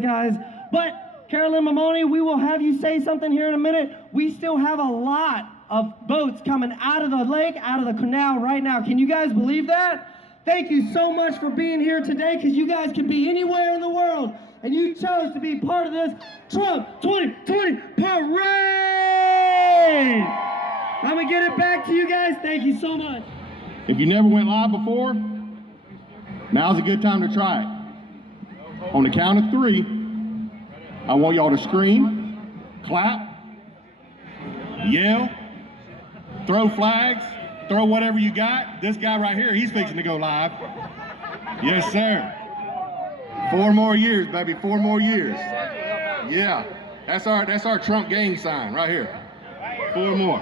guys. But Carolyn Mamoni, we will have you say something here in a minute. We still have a lot of boats coming out of the lake, out of the canal right now. Can you guys believe that? Thank you so much for being here today, because you guys can be anywhere in the world, and you chose to be part of this Trump 2020 parade. I'm gonna get it back to you guys. Thank you so much. If you never went live before, now's a good time to try it. On the count of 3, I want y'all to scream, clap, yell, throw flags, throw whatever you got. This guy right here, he's fixing to go live. Yes, sir. 4 more years, baby, 4 more years. Yeah, that's our Trump gang sign right here. 4 more,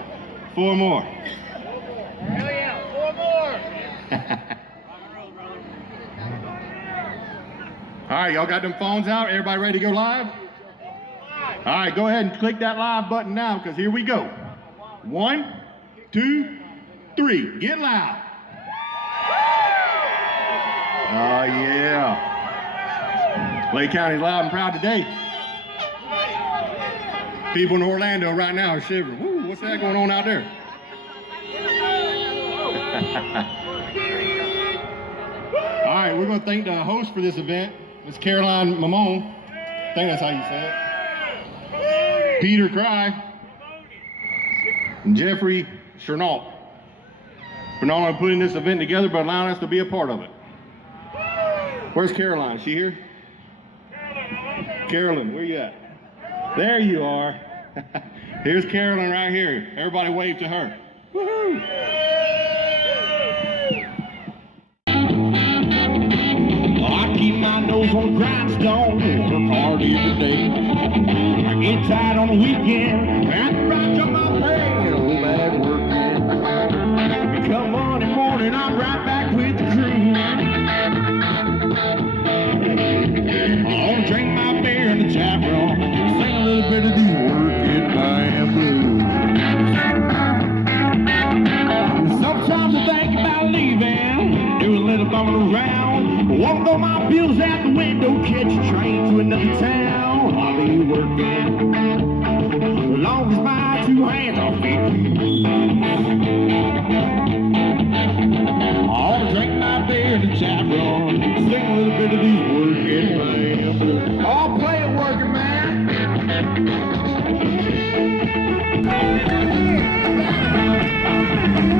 4 more. Hell yeah, 4 more. All right, y'all got them phones out? Everybody ready to go live? All right, go ahead and click that live button now, because here we go. 1, 2, 3, get loud. Oh yeah. Lake County's loud and proud today. People in Orlando right now are shivering. Woo, what's that going on out there? All right, we're going to thank the host for this event. It's Caroline Mamon. I think that's how you say it. Peter Cry. And Jeffrey Chernault. For not only putting this event together, but allowing us to be a part of it. Where's Caroline? Is she here? Carolyn, where you at? There you are. Here's Carolyn right here. Everybody wave to her. Woohoo! I keep my nose on the grindstone, work hard every day. I get tired on the weekend, after I jump my pay, and old bad working. Come Monday morning, I'm right back with the crew. I'll drink my beer in the tap room, sing a little bit of these working man blues. Sometimes I think about leaving, do a little bumming around, walk all my bills out the window, catch a train to another town. I'll be working, as long as my 2 hands are fit. I'll drink my beer in the tap room, sing a little bit of these working man blues. I'll play it, working man.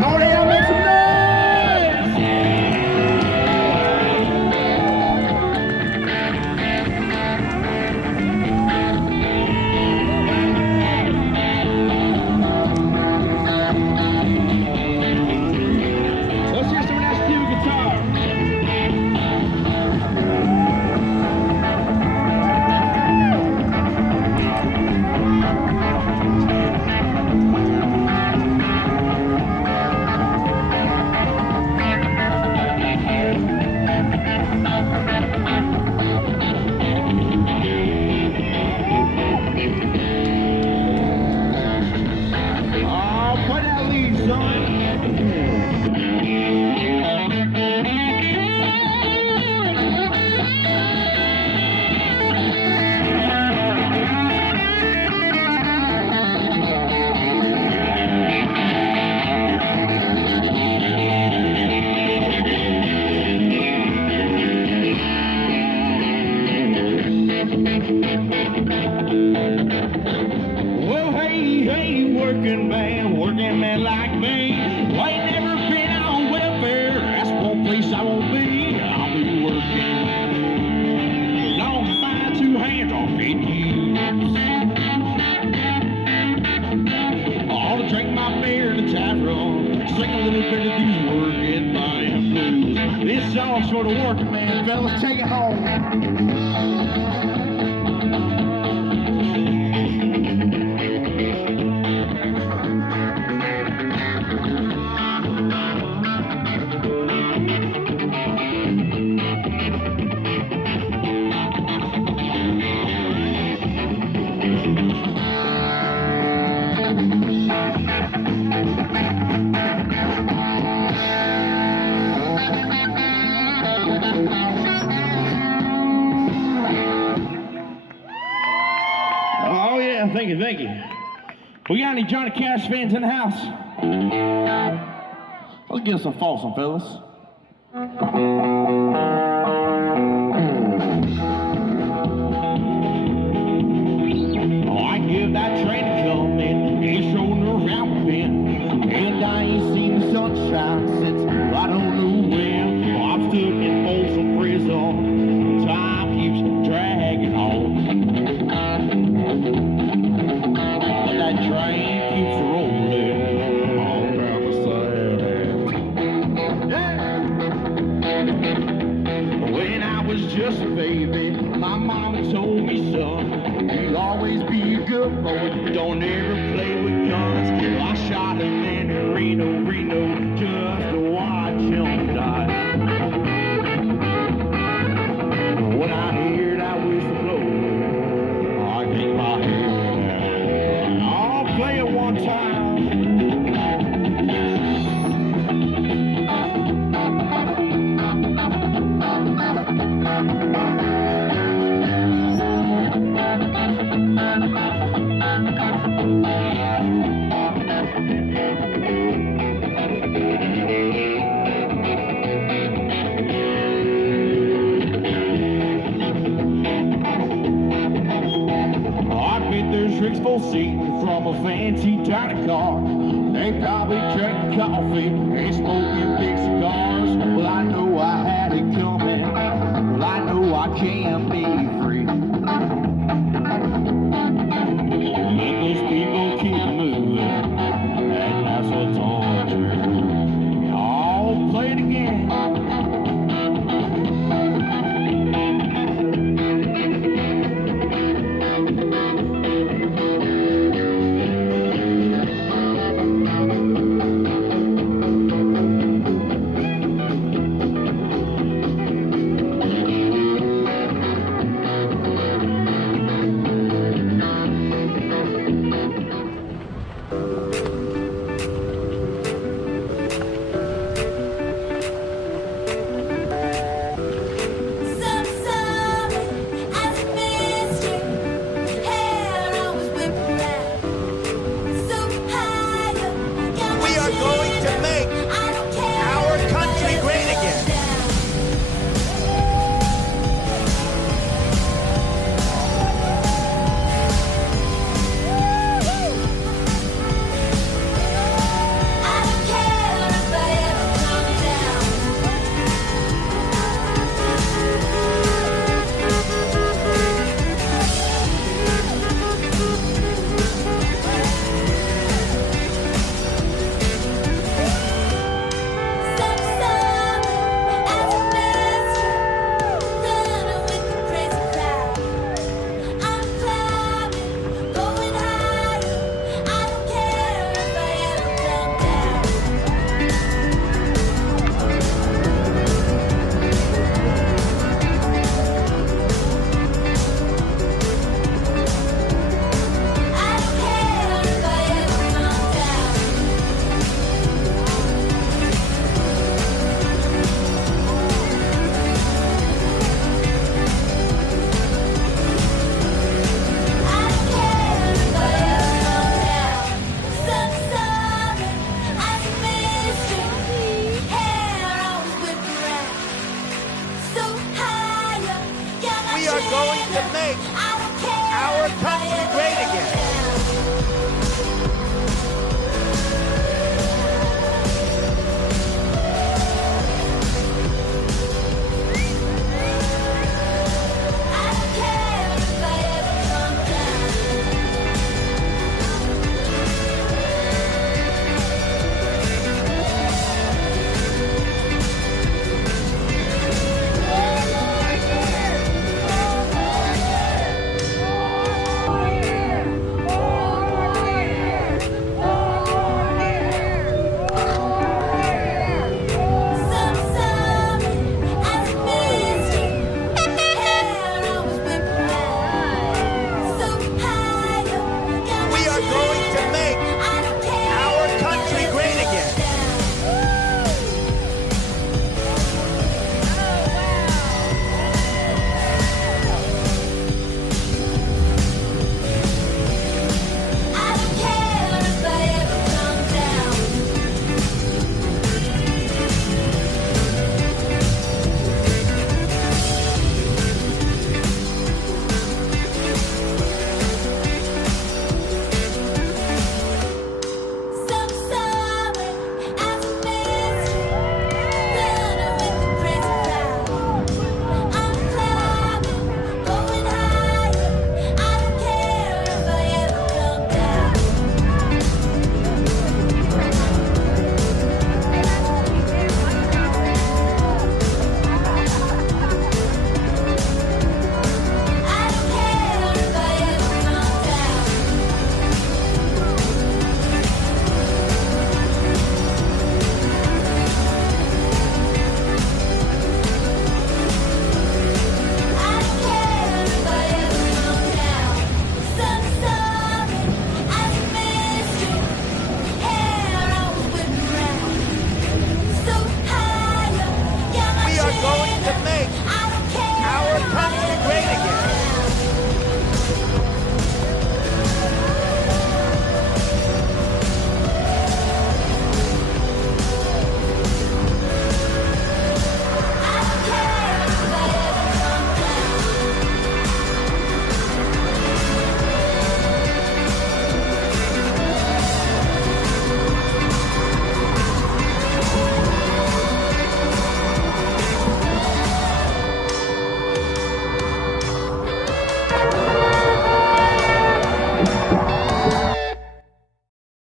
Oh yeah, make some noise! Let's hear some of that steel guitar. Oh, play that lead, son. Well, hey, working man like me. Well, ain't never been on welfare. That's one place I won't be. I'll be working. As long as my 2 hands are fit use. I'll drink my beer in the tap room, sing a little bit of these working man blues. This song's for the working man, fellas. Take it home. Yeah, thank you, thank you. We got any Johnny Cash fans in the house? Let's get some Folsom, fellas. Oh, I give that train to come in, ain't showing around the bend, and I ain't seen the sunshine since I don't know when. Oh, I'm stuck in Folsom prison, time keeps dragging on. That train keeps rolling all down the side. When I was just a baby, my mama told me, son, you'll always be a good boy, don't ever play with guns. Well, I shot a man in Reno, just to watch him die. When I heard that whistle blow, I get my head down. I'll play it one time. Tricks for seating from a fancy tiny car. They probably drank coffee and smoking big cigars. Well, I